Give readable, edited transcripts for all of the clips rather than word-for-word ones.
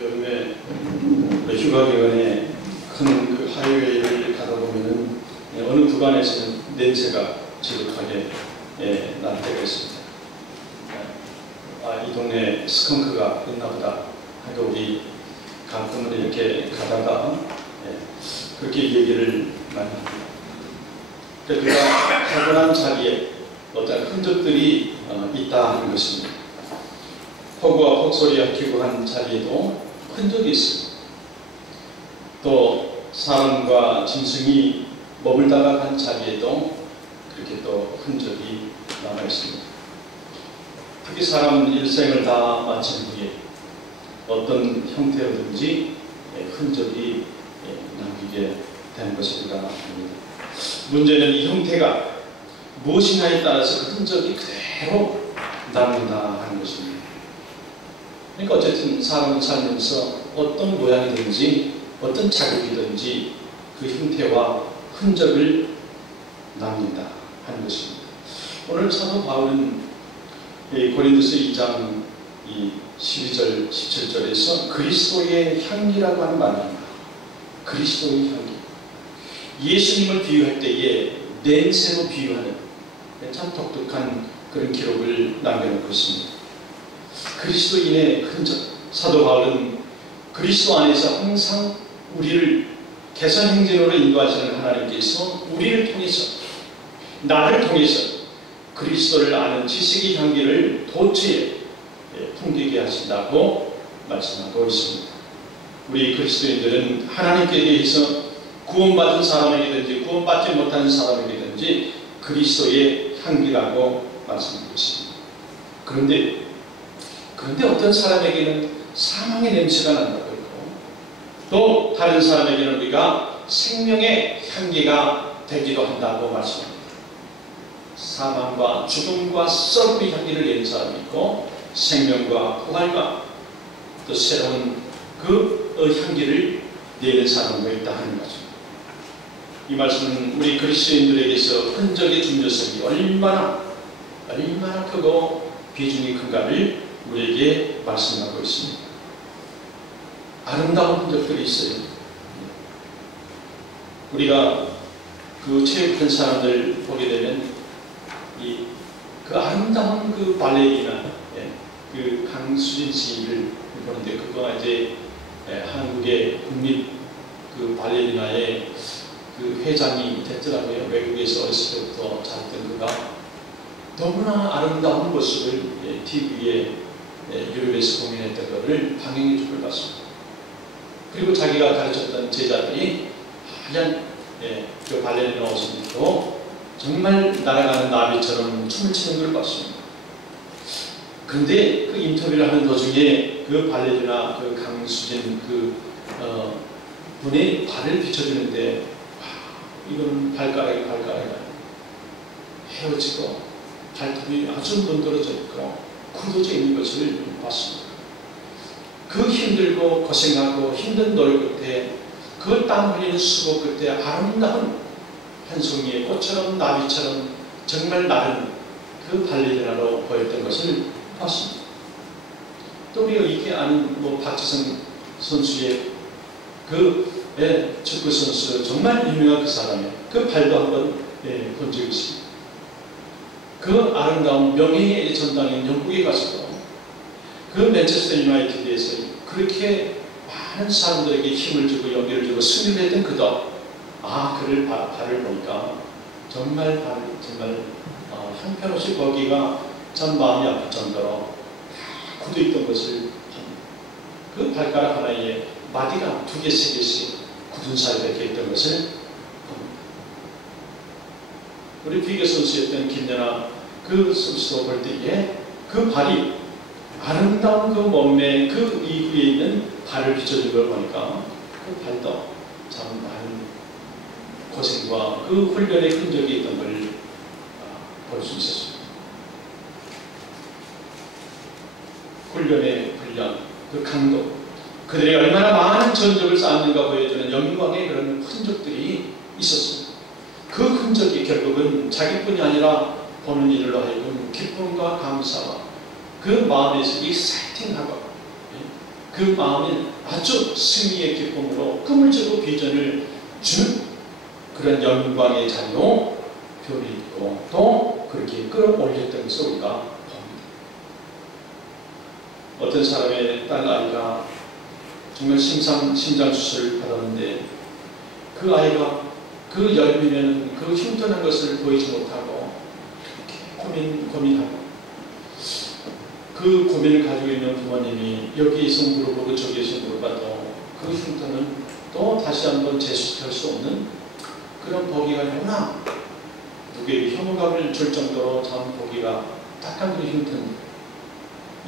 여름에 휴가 기간에 큰 그 하이웨이를 가다 보면은 어느 구간에서는 냄새가 지독하게 날 때가 있습니다. 이 동네에 스컹크가 있나 보다 하고 우리 가끔은 이렇게 가다가 그렇게 얘기를 많이 합니다. 그가 타고난 자리에 어떤 흔적들이 있다 하는 것입니다. 폭우와 폭소리가 기고한 자리에도 흔적이 있습니다. 또 사람과 짐승이 머물다가 간 자리에도 그렇게 또 흔적이 남아 있습니다. 특히 사람 일생을 다 마친 후에 어떤 형태로든지 흔적이 남기게 되는 것입니다. 문제는 이 형태가 무엇이냐에 따라서 그 흔적이 그대로 남는다 하는 것입니다. 그러니까 어쨌든 사람은 살면서 어떤 모양이든지 어떤 자국이든지 그 형태와 흔적을 남긴다 하는 것입니다. 오늘 사도 바울은 고린도서 2장 12절 17절에서 그리스도의 향기라고 하는 말을 합니다. 그리스도의 향기. 예수님을 비유할 때에 냄새로 비유하는 참 독특한 그런 기록을 남겨놓고 있습니다. 그리스도인의 흔적. 사도 바울은 그리스도 안에서 항상 우리를 개선 행진으로 인도하시는 하나님께서 우리를 통해서, 나를 통해서 그리스도를 아는 지식의 향기를 도처에 풍기게 하신다고 말씀하고 있습니다. 우리 그리스도인들은 하나님께 대해서 구원받은 사람에게든지 구원받지 못하는 사람에게든지 그리스도의 향기라고 말씀하고 있습니다. 그런데 어떤 사람에게는 사망의 냄새가 난다고 했고, 또 다른 사람에게는 우리가 생명의 향기가 되기도 한다고 말씀합니다. 사망과 죽음과 썩음의 향기를 내는 사람이 있고, 생명과 부활과 또 새로운 그 향기를 내는 사람도 있다 하는 거죠. 이 말씀은 우리 그리스도인들에게서 흔적의 중요성이 얼마나 크고 비중이 큰가를 우리에게 말씀하고 있습니다. 아름다운 흔적들이 있어요. 우리가 그 체육한 사람들 보게 되면 그 아름다운 그 발레리나, 그 강수진 씨를 보는데 그거가 이제 한국의 국립 그 발레리나의 그 회장이 됐더라고요. 외국에서 어렸을 때부터 자랐던 그가 너무나 아름다운 모습을 TV에 유럽에서 공연했던 것을 방영해 주고 봤습니다. 그리고 자기가 가르쳤던 제자들이 하얀 그 발레리나 옷을 입고 정말 날아가는 나비처럼 춤을 추는 걸 봤습니다. 그런데 그 인터뷰를 하는 도중에 그 발레리나 그 강수진 그 분의 발을 비춰주는데 이거는 발가락이 헤어지고 발톱이 아주 문드러져 있고 굳어져 있는 것을 봤습니다. 그 힘들고 고생하고 힘든 노력 끝에 그 땀 흘리는 수고 끝에 아름다운 한 송이의 꽃처럼 나비처럼 정말 나른 그 발레리나로 보였던 것을 봤습니다. 또 우리가 이렇게 아는 박지성 선수의 그 축구 선수 정말 유명한 그 사람의 그 발도 한번 본 적이 있습니다. 그 아름다운 명예의 전당인 영국에 가서도 그 맨체스터 유나이티드에서 그렇게 많은 사람들에게 힘을 주고 용기를 주고 승리를 했던 그도 그를 발을 보니까 정말 형편없이 보기가 참 마음이 아플 정도로 굳어있던 것을 봅니다. 그 발가락 하나에 마디가 2개, 3개씩 굳은 살이 이렇게 있던 것을 봅니다. 우리 비계 선수였던 김연아 그 선수도 볼 때에 그 발이 아름다운 그 몸매 그 이후에 있는 발을 비춰준 걸 보니까 그 발도 참 많은 고생과 그 훈련의 흔적이 있던 걸 볼 수 있었습니다. 훈련의 분량, 그 강도, 그들이 얼마나 많은 전적을 쌓았는가 보여주는 영광의 그런 흔적들이 있었습니다. 그 흔적이 결국은 자기뿐이 아니라 보는 이들로 하여금 기쁨과 감사와 그 마음에서 이 세팅하고 그 마음이 아주 승리의 기쁨으로 꿈을 주고 비전을 주는 그런 영광의 자리로 별이 있고 또 그렇게 끌어올렸던 것을 우리가 봅니다. 어떤 사람의 딸아이가 정말 심장 수술을 받았는데 그 아이가 그 여름이면 그 흉터난 것을 보이지 못하고 고민하고 그 고민을 가지고 있는 부모님이 여기에서 물어보고 저기에서 물어봐도 그 흉터는 또 다시 한번 재수할 수 없는 그런 보기가 있구나. 누구에게 혐오감을 줄 정도로 참 보기가 딱한 그 흉터는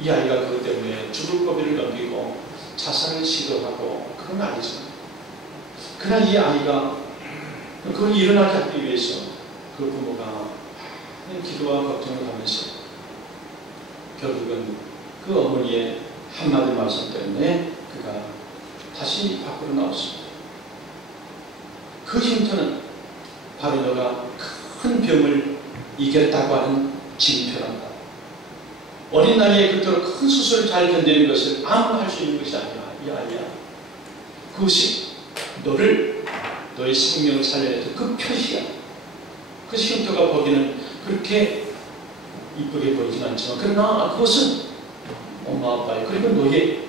이 아이가 그것 때문에 죽을 고비를 넘기고 자살을 시도하고 그건 아니죠. 그러나 이 아이가 그걸 일어나게 하기 위해서 그 부모가 기도와 걱정을 하면서 결국은 그 어머니의 한마디 말씀 때문에 그가 다시 밖으로 나왔습니다. 그 흉터는 바로 너가 큰 병을 이겼다고 하는 징표란다. 어린 나이에 그토록 큰 수술을 잘 견디는 것을 아무나 할 수 있는 것이 아니야. 이 아이야. 그것이 너의 생명을 살려내는 그 표시야. 그 흉터가 보기는 그렇게 이쁘게 보이진 않지만 그러나 그것은 엄마 아빠의 그리고 너의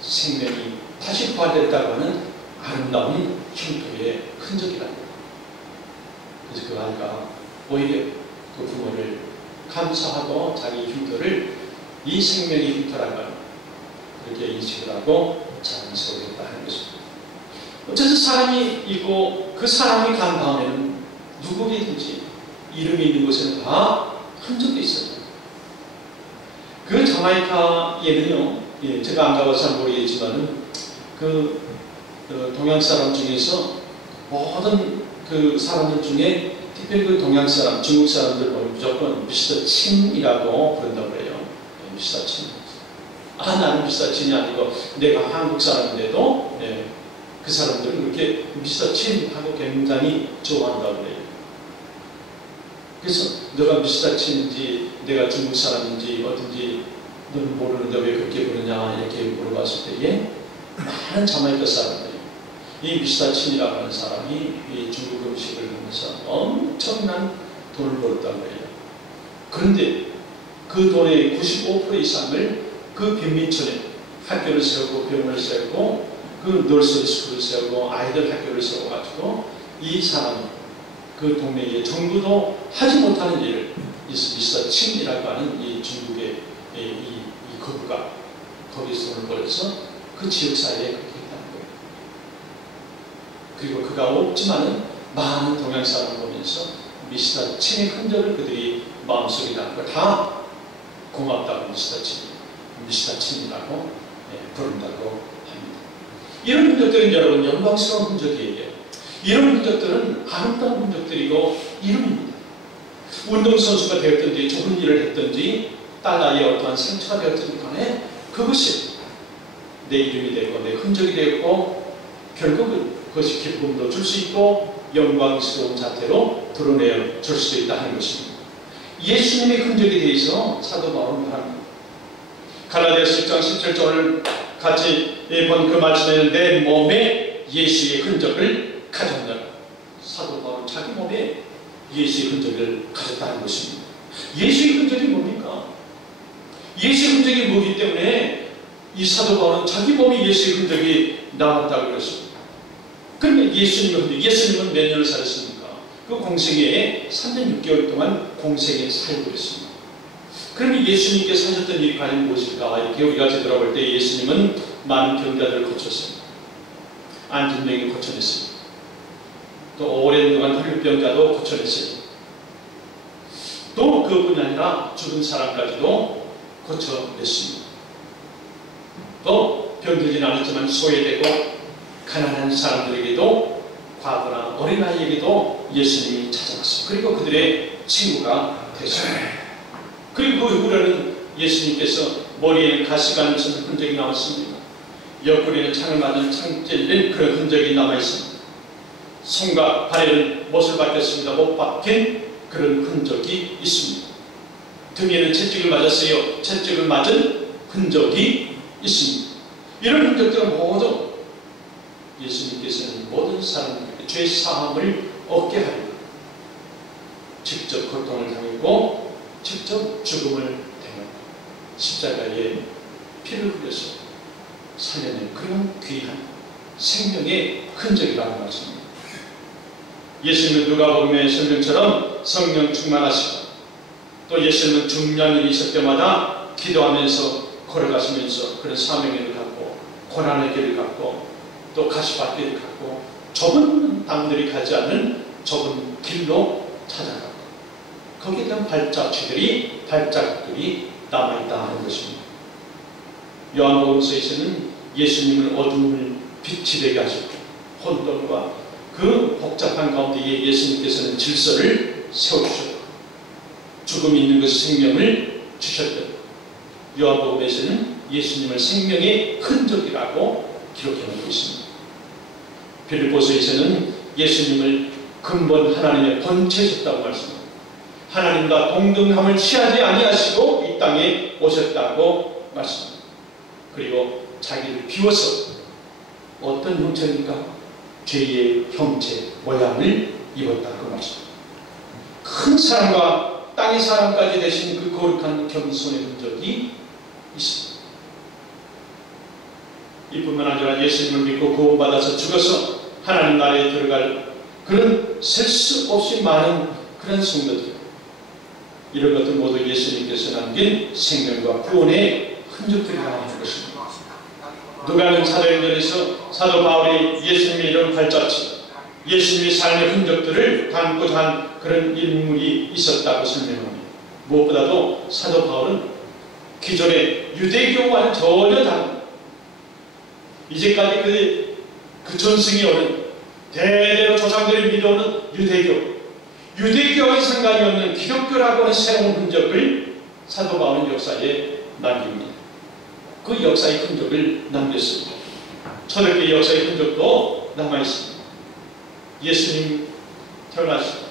생명이 다시 부활됐다고 하는 아름다운 흉터의 흔적이란다. 그래서 그 아이가 오히려 그 부모를 감사하고 자기 흉터를 이 생명의 흉터라고 그렇게 인식을 하고 자랑스러웠다 하는 것입니다. 어쨌든 사람이 있고 그 사람이 간 다음에는 누구에든지 이름이 있는 곳에는 다 흔적도 있어요. 그 자마이카에는요, 제가 안 가봐서 잘 모르겠지만은 그 동양 사람 중에서 모든 그 사람들 중에 특별히 그 동양 사람, 중국 사람들 보면 무조건 미스터 친이라고 부른다고 해요. 미스터 친. 나는 미스터 친이 아니고 내가 한국 사람인데도 그 사람들은 그렇게 미스터 친하고 굉장히 좋아한다고 해요. 그래서 너가 미스터 친인지 내가 중국 사람인지 어딘지 너는 모르는데 왜 그렇게 부르냐 이렇게 물어봤을 때에 많은 자마이카 사람들이 이 미스터 친이라고 하는 사람이 이 중국 음식을 하면서 엄청난 돈을 벌었다고 해요. 그런데 그 돈의 95% 이상을 그 빈민촌에 학교를 세우고 병원을 세우고 그 너스리 스쿨을 세우고 아이들 학교를 세워가지고 이 사람은 그 동네에 정부도 하지 못하는 일을 미스터 친이라고 하는 이 중국의 이 거부가 거기서 돈을 벌여서 그 지역사회에 그렇게 했다는 거예요. 그리고 그가 없지만은 많은 동양 사람을 보면서 미스터 친의 흔적을 그들이 마음속에 담고 다 고맙다고 미스터 친이라고 부른다고 합니다. 이런 흔적들은 여러분 영광스러운 흔적이에요. 이런 흔적들은 아름다운 흔적들이고 이름입니다. 운동선수가 되었든지 좋은 일을 했든지 딸아이의 어떠한 상처가 되었든지 간에 그것이 내 이름이 되고 내 흔적이 되었고 결국은 그것이 기쁨도 줄 수 있고 영광스러운 자태로 드러내어 줄 수 있다 하는 것입니다. 예수님의 흔적에 대해서 사도 바울은 말합니다. 갈라디아서 10장 17절을 같이 본 그 말씀에는 내 몸에 예수의 흔적을 가졌다. 사도 바울은 자기 몸에 예수의 흔적을 가졌다는 것입니다. 예수의 흔적이 뭡니까? 예수의 흔적이 뭐기 때문에 이 사도 바울은 자기 몸에 예수의 흔적이 남았다고 그랬습니다. 그런데 예수님은 몇 년을 살았습니까? 그 공생애에 3년 6개월 동안 공생에 살고 있습니다. 그러면 예수님께 사셨던 일이 과연 무엇일까? 이렇게 우리가 되돌아볼 때 예수님은 많은 병자들을 고쳤습니다. 안진병이 고쳐냈습니다. 또 오랜 동안 혈류병자도 고쳐냈습니다. 또 그뿐이 아니라 죽은 사람까지도 고쳐냈습니다. 또 병들진 않았지만 소외되고 가난한 사람들에게도 과거나 어린아이에게도 예수님이 찾아왔습니다. 그리고 그들의 친구가 되셨습니다. 그리고 그 후로는 예수님께서 머리에 가시가 무슨 흔적이 나왔습니다. 옆구리에는 창을 맞은 창 찔린 그런 흔적이 남아있습니다. 손과 발에는 못을 박혔습니다. 못 박힌 그런 흔적이 있습니다. 등에는 채찍을 맞았어요. 채찍을 맞은 흔적이 있습니다. 이런 흔적들은 모두 예수님께서는 모든 사람들에게 죄 사함을 얻게 하려고 직접 고통을 당했고 직접 죽음을 당했고 십자가에 피를 흘려서 살려낸 그런 귀한 생명의 흔적이라는 말씀입니다. 예수님은 누가복음의 설명처럼 성령 충만하시고 또 예수님은 중요한 일이 있을 때마다 기도하면서 걸어가시면서 그런 사명을 갖고 고난의 길을 갖고 또 가시밭길을 갖고 좁은 땅들이 가지 않는 좁은 길로 찾아가고 거기에 대한 발자취들이 발자국들이 남아있다 하는 것입니다. 요한복음서에서는 예수님을 어둠을 빛이 되게 하셨고 혼돈과 그 복잡한 가운데에 예수님께서는 질서를 세워주셨고 죽음이 있는 그 생명을 주셨던 요한복음에서는 예수님을 생명의 흔적이라고 기록해놓고 있습니다. 빌립보서에서는 예수님을 근본 하나님의 본체셨다고 말씀합니다. 하나님과 동등함을 취하지 아니하시고 이 땅에 오셨다고 말씀합니다. 그리고 자기를 비워서 어떤 형체입니까? 죄의 형체, 모양을 입었다고 말씀합니다. 큰 사람과 땅의 사람까지 되신 그 거룩한 겸손의 흔적이 있습니다. 이뿐만 아니라 예수님을 믿고 구원받아서 죽어서 하나님 나라에 들어갈 그런 셀 수 없이 많은 그런 성도들, 이런 것들 모두 예수님께서 남긴 생명과 구원의 흔적들이 나오는 것입니다. 누가는 사도행전에서 사도 바울이 예수님의 이런 발자취, 예수님의 삶의 흔적들을 담고자 한 그런 인물이 있었다고 설명합니다. 무엇보다도 사도 바울은 기존의 유대교와는 전혀 다른 이제까지 그 전승이 오는 대대로 조상들이 믿어오는 유대교와의 상관이 없는 기독교라고 하는 새로운 흔적을 사도 바울은 역사에 남깁니다. 그 역사의 흔적을 남겼습니다. 초대교회 역사의 흔적도 남아있습니다. 예수님 태어나시고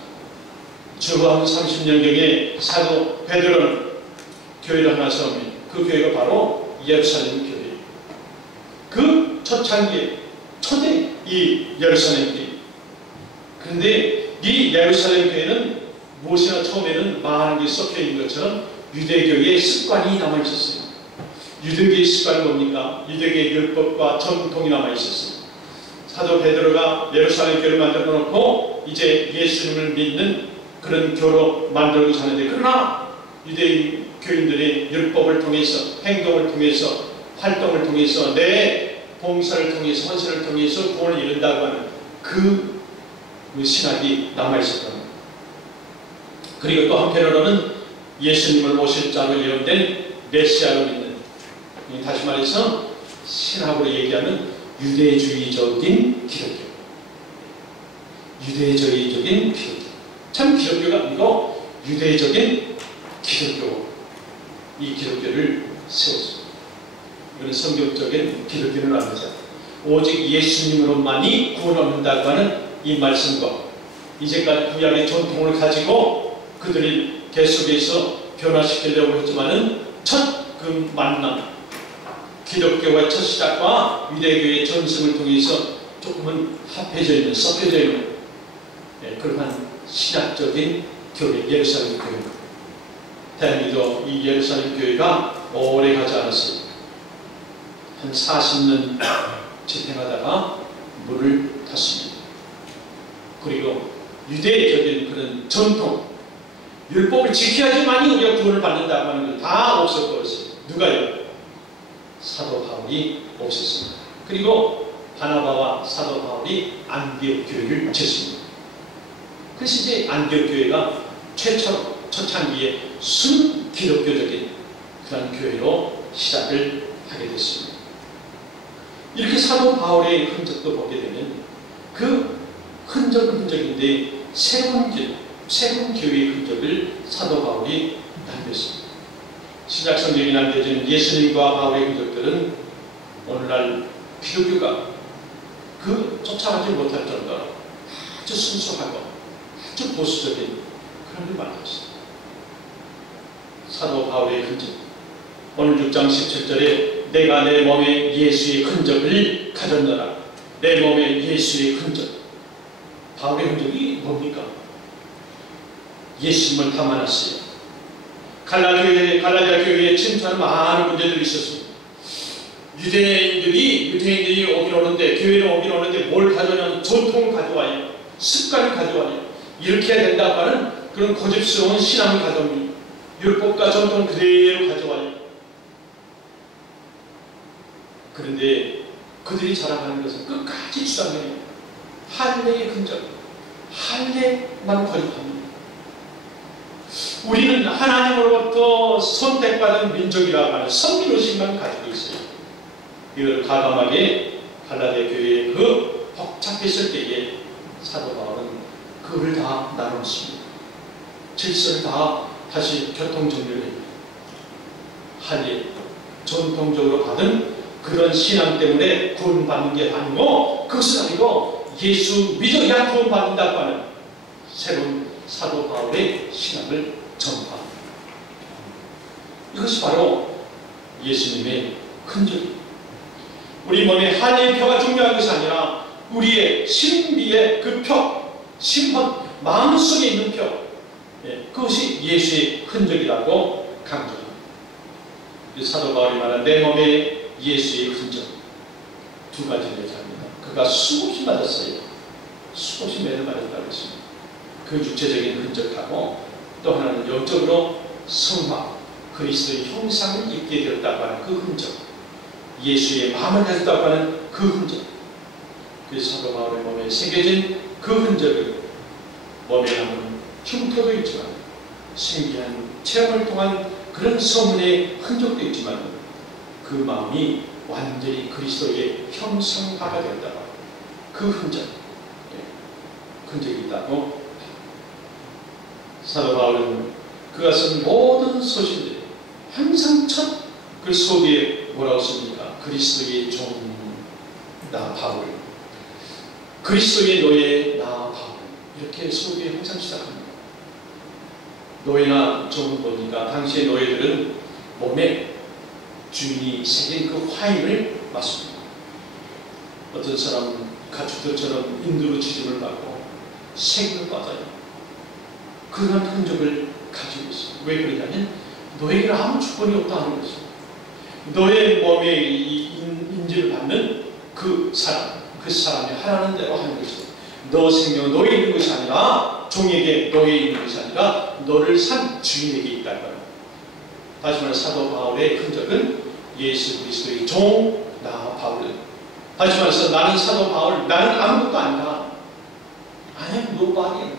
주후 한 30년경에 사도 베드로는 교회를 하나 세웁니다. 그 교회가 바로 예루살렘 교회예요. 그 초창기에 초대 이 예루살렘 교회. 그런데 이 예루살렘 교회는 무엇이나 처음에는 많은 게 섞여 있는 것처럼 유대교의 습관이 남아있었어요. 유대교의 습관은 뭡니까? 유대교의 율법과 전통이 남아있었어요. 사도 베드로가 예루살렘 교회를 만들어 놓고 이제 예수님을 믿는 그런 교로 만들고자 하는데, 그러나 유대인 교인들이 율법을 통해서, 행동을 통해서, 활동을 통해서, 내 봉사를 통해서, 헌신을 통해서 구원을 이룬다고 하는 그 신학이 남아있었던 겁니다. 그리고 또 한편으로는 예수님을 오실 자로 예언된 메시아로 믿는, 다시 말해서 신학으로 얘기하면 유대주의적인 기독교. 유대주의적인 기독교. 참 기독교가 아니고 유대적인 기독교. 이 기독교를 세웠습니다. 이건 성경적인 기독교는 아니죠. 오직 예수님으로만이 구원 얻는다고 하는 이 말씀과 이제까지 구약의 전통을 가지고 그들이 계속해서 변화시키려고 했지만은 첫 그 만남, 기독교의 첫 시작과 유대교의 전승을 통해서 조금은 합해져 있는, 섞여져 있는 그러한 신학적인 교회, 예루살렘 교회. 다행히도 이 예루살렘 교회가 오래 가지 않았어요. 한 40년 지탱하다가 물을 탔습니다. 그리고 유대적인 그런 전통, 율법을 지켜야지만이 우리가 구원을 받는다고 하는 걸 다 없애버렸어요. 누가요? 사도 바울이 없앴습니다. 그리고 바나바와 사도 바울이 안디옥 교회를 쳤습니다. 그래서 이제 안디옥 교회가 최초로 초창기에 순 기독교적인 그런 교회로 시작을 하게 됐습니다. 이렇게 사도 바울의 흔적도 보게 되면 그 흔적인데 새로운 길, 새로운 교회의 흔적을 사도 바울이 남겼습니다. 신약 성경이 남겨진 예수님과 바울의 흔적들은 오늘날 기독교가 그 쫓아가지 못할 정도로 아주 순수하고 아주 보수적인 그런 걸 만났습니다. 사도 바울의 흔적. 오늘 6장 17절에 내가 내 몸에 예수의 흔적을 가졌노라. 내 몸에 예수의 흔적. 바울의 흔적이 뭡니까? 예수님을 담아놨어요. 갈라디아 교회에 침투하는 많은 문제들이 있었습니다. 유대인들이 오긴 오는데, 교회로 오긴 오는데 뭘 가져오냐면 전통을 가져와요. 습관을 가져와요. 이렇게 해야 된다고 하는 그런 고집스러운 신앙을 가져옵니다. 율법과 전통을 그대로 가져와요. 그런데 그들이 자랑하는 것은 끝까지 주장해요. 할례의 흔적, 할례만 거듭합니다. 우리는 하나님으로부터 선택받은 민족이라고 하는 선민의식만 가지고 있어요. 이걸 과감하게 갈라디아 교회에 그 복잡했을 때에 사도 바울은 그걸 다 나눴습니다. 질서를 다 다시 교통정리를 합니다. 할례, 전통적으로 받은 그런 신앙 때문에 구원받는 게 아니고, 그것은 아니고 예수 믿어야 구원받는다고 하는 새로운 사도 바울의 신앙을 전파합니다. 이것이 바로 예수님의 흔적입니다. 우리 몸에 할례의 표가 중요한 것이 아니라 우리의 신비의 그 표, 심판, 마음속에 있는 표, 그것이 예수의 흔적이라고 강조합니다. 사도 바울이 말한 내 몸에 예수의 흔적, 두 가지를 얘기합니다. 그가 수없이 맞았어요. 수없이 매를 맞았다고 했습니다. 그 육체적인 흔적하고 또 하나는 영적으로 성화, 그리스도의 형상을 입게 되었다고 하는 그 흔적, 예수의 마음을 가졌다고 하는 그 흔적, 그래서 사도 바울의 몸에 새겨진 그 흔적을 몸에 남은 흉터도 있지만, 신기한 체험을 통한 그런 소문의 흔적도 있지만, 그 마음이 완전히 그리스도의 형상화가 되었다고 그 흔적, 흔적이 있다고. 사도 바울은 그가 쓴 모든 소식들이 항상 첫 그 속에 뭐라고 씁니까? 그리스도의 종 나 바울, 그리스도의 노예 나 바울, 이렇게 속에 항상 시작합니다. 노예나 종은 뭡니까? 당시의 노예들은 몸에 주인이 새긴 그 화인을 맞습니다. 어떤 사람은 가축들처럼 인두로 지짐을 받고 색을 빠져요. 그런 흔적을 가지고 있어요. 왜 그러냐면 노예에게는 아무 주권이 없다는 것입니다. 너의 몸에 인지를 받는 그 사람이 하라는 대로 하는 것입니다. 너 생명은 너에 있는 것이 아니라, 종에게 너에 있는 것이 아니라 너를 산 주인에게 있다는 거예요. 다시 말해 사도 바울의 흔적은 예수 그리스도의 종 나 바울. 다시 말해서 나는 사도 바울, 나는 아무것도 아니다. I am nobody.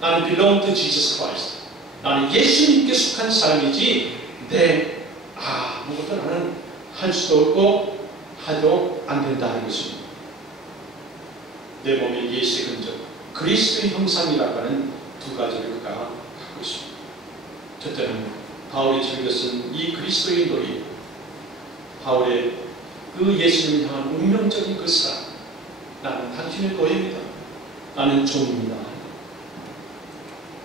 나는 belong to Jesus Christ. 나는 예수님께 속한 사람이지 내 아무것도 나는 할 수도 없고 하도 안 된다는 것입니다. 내 몸에 예수의 흔적, 그리스도의 형상이라고 하는 두 가지를 그가 갖고 있습니다. 첫째는 바울이 즐겨 쓴 이 그리스도의 노래, 바울의 그 예수님을 향한 운명적인 그 사랑, 나는 당신의 노예입니다. 나는 종입니다.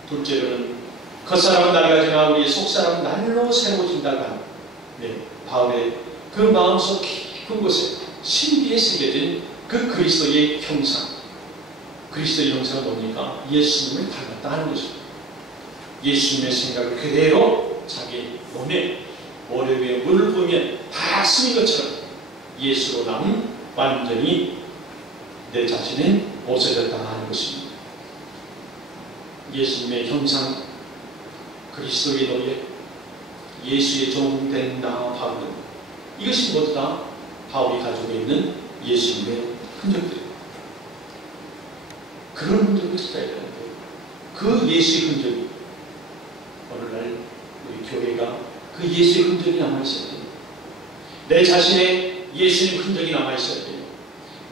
둘째로는 그 사람은 낡아지나 우리의 속사람은 날로 새로워진다고 하는 바울의 그 마음속 깊은 곳에 신비에 새겨진 그 그리스도의 형상. 그리스도의 형상은 뭡니까? 예수님을 닮았다는 것입니다. 예수님의 생각을 그대로 자기 몸에 모래 위에 물을 부으면 다 스민 것처럼 예수로 남은 완전히 내 자신은 옷해졌다 하는 것입니다. 예수님의 형상, 그리스도의 노예, 예수의 종 된 나 바울은, 이것이 모두 다 바울이 가지고 있는 예수님의 흔적들입니다. 그런 흔적을 찾아야 되는데, 그 예수의 흔적이 오늘날 우리 교회가 그 예수의 흔적이 남아있어야 됩니다. 내 자신의 예수님 흔적이 남아있어야 돼요.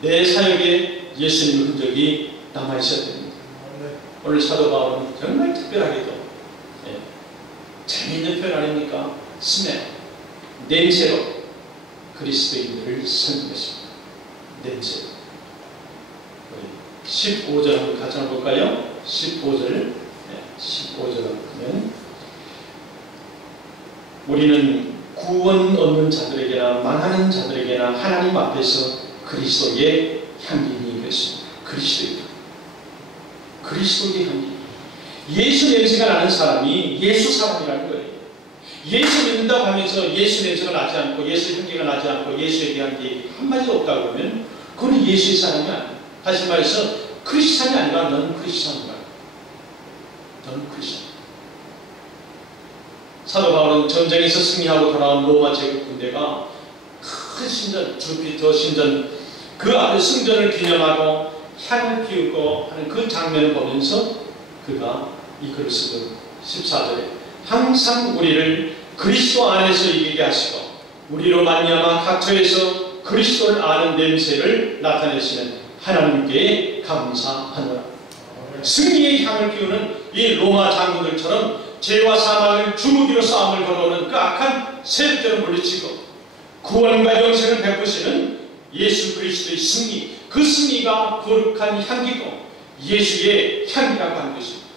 내 사역에 예수님 흔적이 남아있어야 됩니다. 오늘 사도 바울은 정말 특별하게도 재미있는 표현 아닙니까? 스멜, 냄새로 그리스도인들을 선택했습니다. 냄새. 15절 한번 같이 한번 볼까요? 15절 보면 우리는 구원 얻는 자들에게나 망하는 자들에게나 하나님 앞에서 그리스도의 향기니 그랬습니다. 그리스도의 향기. 예수 냄새가 나는 사람이 예수 사람이라는 거예요. 예수 믿는다고 하면서 예수 냄새가 나지 않고 예수 향기가 나지 않고 예수에 대한 게 한마디도 없다고 그러면 그건 예수의 사람이 아니야. 다시 말해서 크리스찬이 아니라 너는 크리스찬이다. 너는 크리스찬. 사도 바울은 전쟁에서 승리하고 돌아온 로마 제국 군대가 큰 신전, 주피터 신전 그 앞에 승전을 기념하고 향을 피우고 하는 그 장면을 보면서 그가 이 글을 쓰고 14절에 항상 우리를 그리스도 안에서 이기게 하시고 우리로 말미암아 각처에서 그리스도를 아는 냄새를 나타내시는 하나님께 감사하노라. 승리의 향을 피우는 이 로마 장군들처럼 죄와 사망을 주무기로 싸움을 걸어오는 그 악한 세력들을 물리치고 구원과 영생을 베푸시는 예수 그리스도의 승리, 그 승리가 거룩한 향기고 예수의 향기라고 하는 것입니다.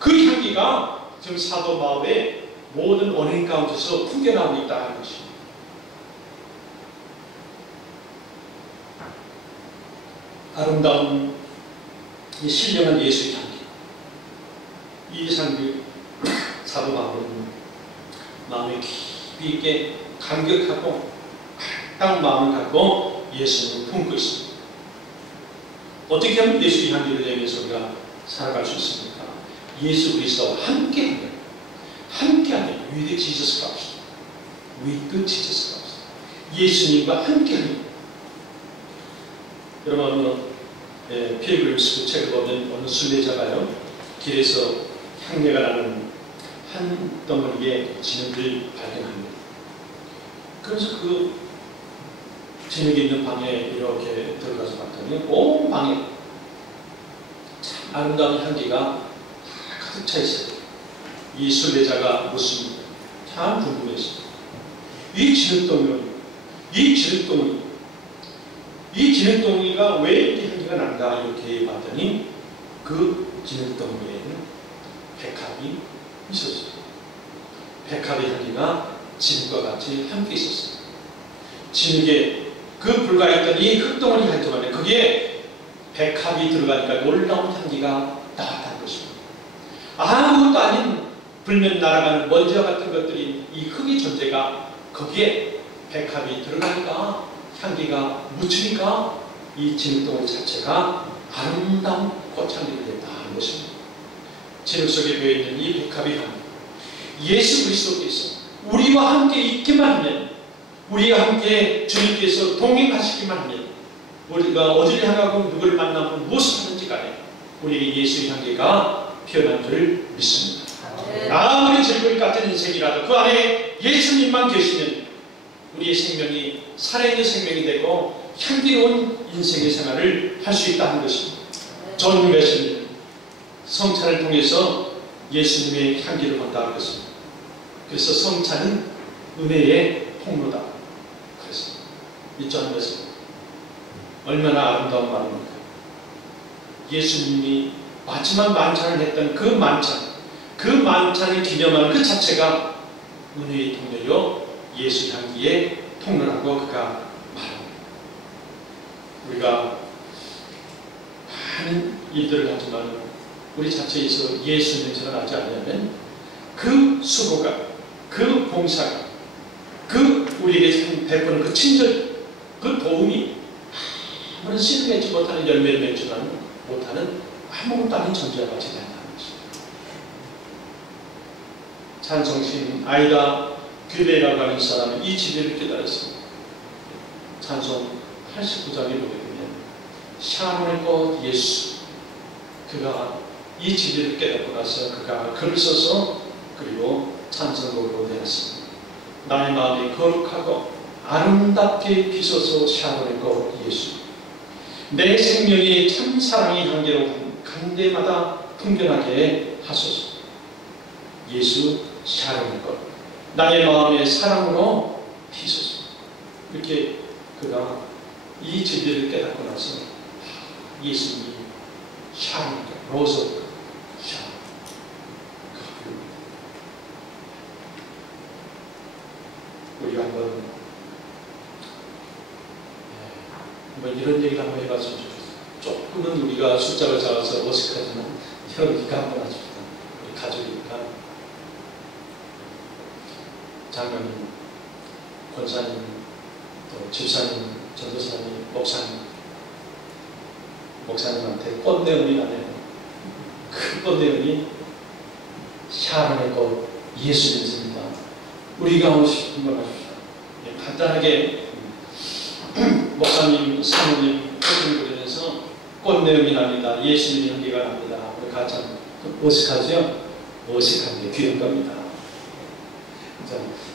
그 향기가 지금 사도 바울의 모든 언행 가운데서 풍겨나오고 있다 하는 것입니다. 아름다운 이 신령한 예수의 향기, 이 향기 사도 바울은 마음에 깊이 있게 감격하고 아름다운 마음을 갖고 예수님을 품고 있습니다. 어떻게 하면 예수의 향기를 내면서 우리가 살아갈 수 있습니까? 예수 그리스도와 함께하면, with Jesus Christ, with Jesus Christ, 예수님과 함께하면. 여러분, 필그림스 책을 보면 어느 순례자가요 길에서 향내가 나는 한 덩어리의 진흙을 발견합니다. 그래서 그 진흙이 있는 방에 이렇게 들어가서 봤더니 온 방에 참 아름다운 향기가 가득 차 있어요. 이 순례자가 묻습니다. 참 궁금했어요. 이 진흙덩이가 왜 이렇게 향기가 난가 이렇게 봤더니 그 진흙덩이에는 백합이 있었어요. 백합의 향기가 진흙과 같이 함께 있었어요. 진흙에 그 불과했던 이 흙덩어리 한 동안에 거기에 백합이 들어가니까 놀라운 향기가 나왔다는 것입니다. 아무것도 아닌 불면 날아가는 먼지와 같은 것들이 이 흙의 존재가 거기에 백합이 들어가니까 향기가 묻히니까 이 진흙덩어리 자체가 아름다운 꽃향기를 냈다는 것입니다. 진흙 속에 배어있는 이 백합의 향기, 예수 그리스도께서 우리와 함께 있기만 하면, 우리와 함께 주님께서 동행하시기만 하면, 우리가 어디를 향하고 누구를 만나고 무엇을 하는지 간에 우리에게 예수의 향기가 피어난 줄 믿습니다. 아무리 즐거울 것 같은 인생이라도 그 안에 예수님만 계시면 우리의 생명이 살아있는 생명이 되고 향기로운 인생의 생활을 할 수 있다는 것입니다. 존 웨슬리는 성찬을 통해서 예수님의 향기를 본다고 했습니다. 그래서 성찬은 은혜의 통로다. 그래서 이 존 웨슬리 얼마나 아름다운 말입니까? 예수님이 마지막 만찬을 했던 그 만찬을 기념하는 그 자체가 은혜의 통로요 예수 향기의 통로라고 그가 말합니다. 우리가 많은 일들을 하지만 우리 자체에서 예수 냄새가 나지 않으면 그 수고가, 그 봉사가, 그 우리에게 베푸는 그 친절, 그 도움이 아무런 씨를 맺지 못하는 열매를 맺지 못하는 아무것도 아닌 존재와 같이 된다는 것입니다. 찬송신 아이다 규베라고 하는 사람은 이 진리를 깨달았습니다. 찬송 89장에 보게 되면 샤몬의 꽃 예수, 그가 이 진리를 깨닫고 나서 그가 글을 써서 그리고 찬송곡으로 내었습니다. 나의 마음이 거룩하고 아름답게 비서서 샤몬의 꽃 예수, 내 생명이 참 사랑의 향기로 간대마다 풍겨나게 하소서. 예수 샤몬의 꽃, 나의 마음의 사랑으로 피소서. 이렇게 그가 이 진리를 깨닫고 나서 예수님이 샤몬, 로즈, 샤몬, 우리가 뭐 이런 얘기를 한번 해봤으면 좋겠어요. 조금은 우리가 숫자가 작아서 어색하지만 여러분이니까 한번 하십시다. 우리 가족이니까. 장로님, 권사님, 또 집사님, 전도사님, 목사님한테 꽃내음이 나네요. 그 꽃내음이 샤론의 꽃 예수님입니다. 우리가 하고 싶은 걸 합시다. 간단하게 목사님, 사모님 꽃을 그리면서 꽃내음이 납니다. 예수님의 향기가 납니다. 우리 같이 한번 어색하죠? 어색한데 귀한 겁니다.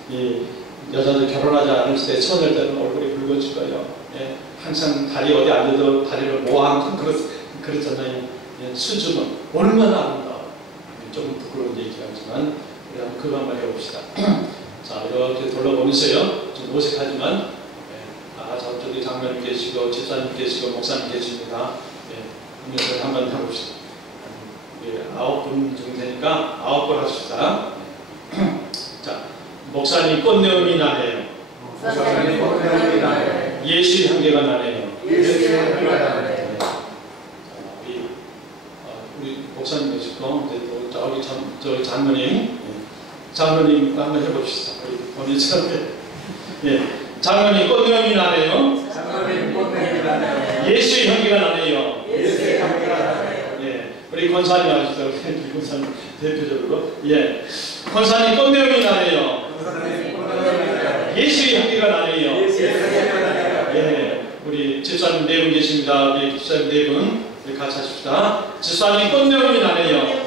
이 여자들 결혼하지 않을 때 처녀들은 얼굴이 붉어질 거예요. 예, 항상 다리 어디 앉아도 다리를 모아앉고 그렇잖아요. 예, 수줍은 얼마나 아름다워. 조금 부끄러운 얘기하지만 우리 한번 그거 한번 해봅시다. 자, 이렇게 돌아보면서요. 좀 어색하지만 저쪽에 장로님 계시고 집사님 계시고 목사님 계십니다. 이것을 한번 해봅시다. 9분 정도 되니까 9번 합시다. 자, 목사님 꽃내음이 나네요. 예수의 향기가 나네요. 우리 목사님 계시고 저기 장로님 한번 해봅시다. 우리 예, 장로님 꽃내음이 나네요. 예수의 향기가 나네요. 예, 우리 권사님 아시죠? 우리 권사님 대표적으로 예, 권사님 꽃내음이 나네요. 예수의 향기가 나네요. 예, 우리 집사님 네 분 계십니다. 우리 집사님 네 분 같이 하십시다. 집사님 꽃내음이 나네요.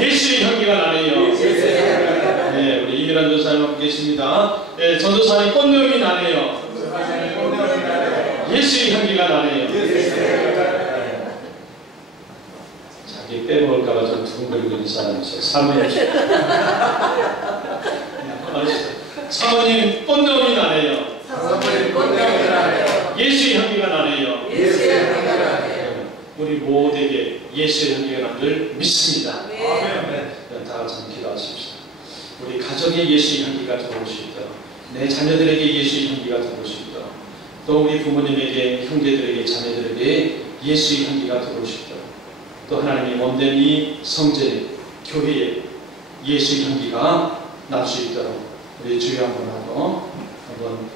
예수의 향기가 나네요. 예, 우리 이미란 전사님 계십니다. 예, 전도사님 꽃내음이 나네요. 예수의 향기가 나네요. 자기 빼먹을까봐 좀 두근거리고 있는 사람이 있어요. 사모님 꽃내음이 나네요. 예수의 향기가 나네요. 우리 모두에게 예수의 향기가 난 줄 믿습니다. 다 같이 기도하십시다. 우리 가정에 예수의 향기가 들어올 수 있도록, 내 자녀들에게 예수의 향기가 들어올 수 있도록, 또 우리 부모님에게, 형제들에게, 자매들에게 예수의 향기가 들어올 수 있도록, 또 하나님이 몸된 이 성전에, 교회에 예수의 향기가 날 수 있도록 우리 주여 한번 하고 한번